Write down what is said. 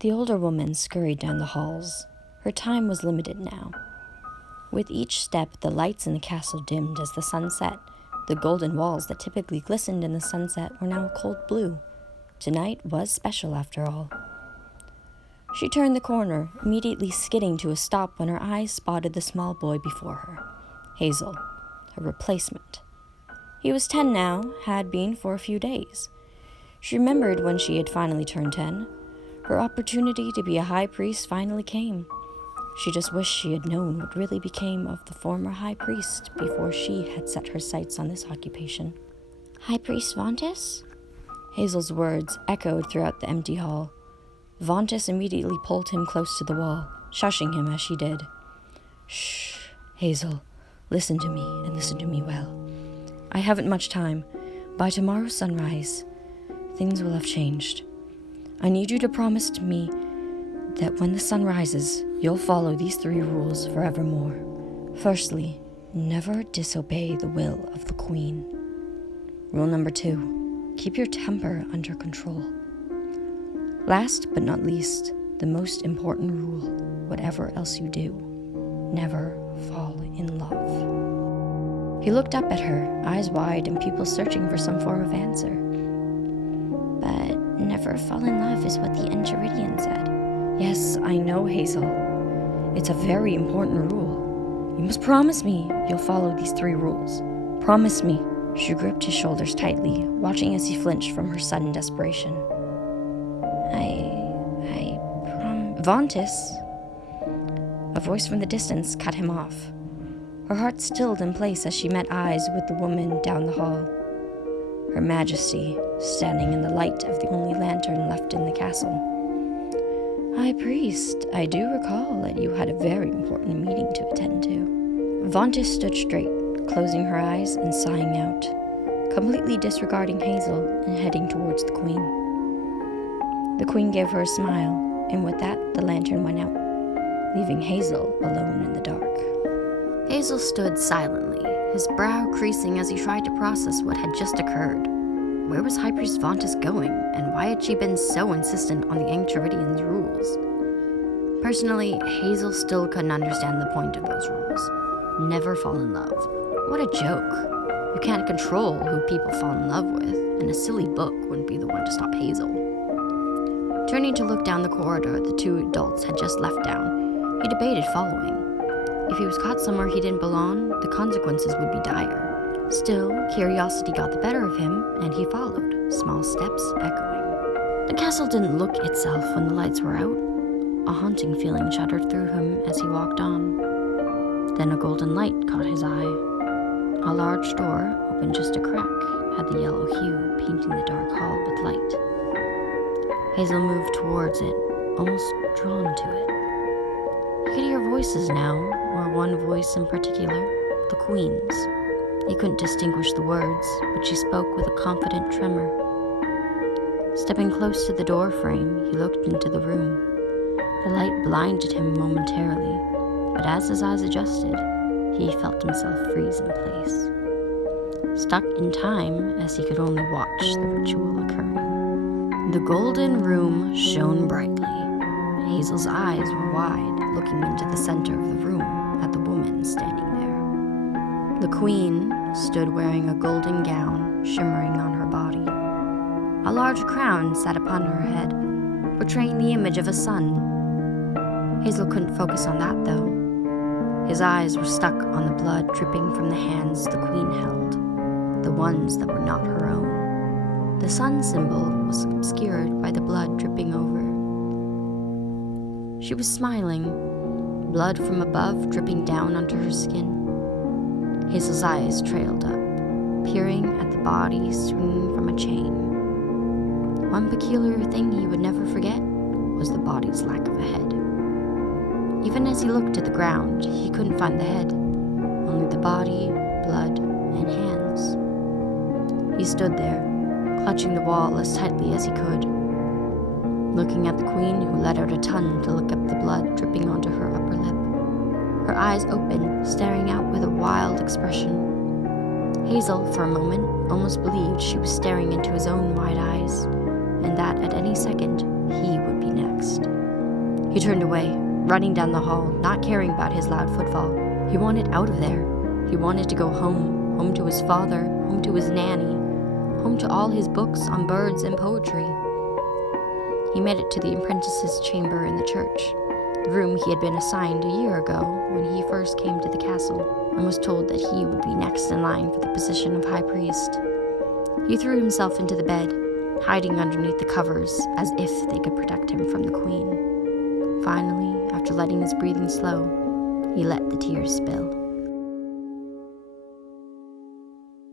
The older woman scurried down the halls. Her time was limited now. With each step, the lights in the castle dimmed as the sun set. The golden walls that typically glistened in the sunset were now cold blue. Tonight was special after all. She turned the corner, immediately skidding to a stop when her eyes spotted the small boy before her. Hazel, her replacement. He was 10 now, had been for a few days. She remembered when she had finally turned 10. Her opportunity to be a high priest finally came. She just wished she had known what really became of the former high priest before she had set her sights on this occupation. High Priest Vontis? Hazel's words echoed throughout the empty hall. Vontis immediately pulled him close to the wall, shushing him as she did. Shh, Hazel, listen to me, and listen to me well. I haven't much time. By tomorrow's sunrise, things will have changed. I need you to promise to me that when the sun rises, you'll follow these 3 rules forevermore. Firstly, never disobey the will of the Queen. Rule number 2, keep your temper under control. Last but not least, the most important rule, whatever else you do, never fall in love. He looked up at her, eyes wide and pupils searching for some form of answer. But never fall in love is what the Enchiridion said. Yes, I know, Hazel. It's a very important rule. You must promise me you'll follow these 3 rules. Promise me. She gripped his shoulders tightly, watching as he flinched from her sudden desperation. Vontis. A voice from the distance cut him off. Her heart stilled in place as she met eyes with the woman down the hall. Her Majesty, standing in the light of the only lantern left in the castle. High Priest, I do recall that you had a very important meeting to attend to. Vontis stood straight, closing her eyes and sighing out, completely disregarding Hazel and heading towards the Queen. The Queen gave her a smile, and with that, the lantern went out, leaving Hazel alone in the dark. Hazel stood silently, his brow creasing as he tried to process what had just occurred. Where was High Priest Vontis going, and why had she been so insistent on the Enchiridian's rules? Personally, Hazel still couldn't understand the point of those rules. Never fall in love. What a joke. You can't control who people fall in love with, and a silly book wouldn't be the one to stop Hazel. Turning to look down the corridor the 2 adults had just left down, he debated following. If he was caught somewhere he didn't belong, the consequences would be dire. Still, curiosity got the better of him, and he followed, small steps echoing. The castle didn't look itself when the lights were out. A haunting feeling shuddered through him as he walked on. Then a golden light caught his eye. A large door, open just a crack, had the yellow hue painting the dark hall with light. Hazel moved towards it, almost drawn to it. He could hear voices now, or one voice in particular, the Queen's. He couldn't distinguish the words, but she spoke with a confident tremor. Stepping close to the door frame, he looked into the room. The light blinded him momentarily, but as his eyes adjusted, he felt himself freeze in place. Stuck in time as he could only watch the ritual occurring. The golden room shone brightly. Hazel's eyes were wide, looking into the center of the room at the woman standing there. The Queen stood wearing a golden gown shimmering on her body. A large crown sat upon her head, portraying the image of a sun. Hazel couldn't focus on that, though. His eyes were stuck on the blood dripping from the hands the Queen held, the ones that were not her own. The sun symbol was obscured by the blood dripping over. She was smiling, blood from above dripping down onto her skin. Hazel's eyes trailed up, peering at the body swinging from a chain. One peculiar thing he would never forget was the body's lack of a head. Even as he looked at the ground, he couldn't find the head, only the body, blood, and hands. He stood there, clutching the wall as tightly as he could, looking at the Queen, who let out a ton to lick up the blood dripping onto her upper lip, her eyes open, staring out with a wild expression. Hazel, for a moment, almost believed she was staring into his own wide eyes, and that at any second he would be next. He turned away, running down the hall, not caring about his loud footfall. He wanted out of there. He wanted to go home, home to his father, home to his nanny, home to all his books on birds and poetry. He made it to the apprentice's chamber in the church, the room he had been assigned a year ago when he first came to the castle, and was told that he would be next in line for the position of high priest. He threw himself into the bed, hiding underneath the covers as if they could protect him from the queen. Finally, after letting his breathing slow, he let the tears spill.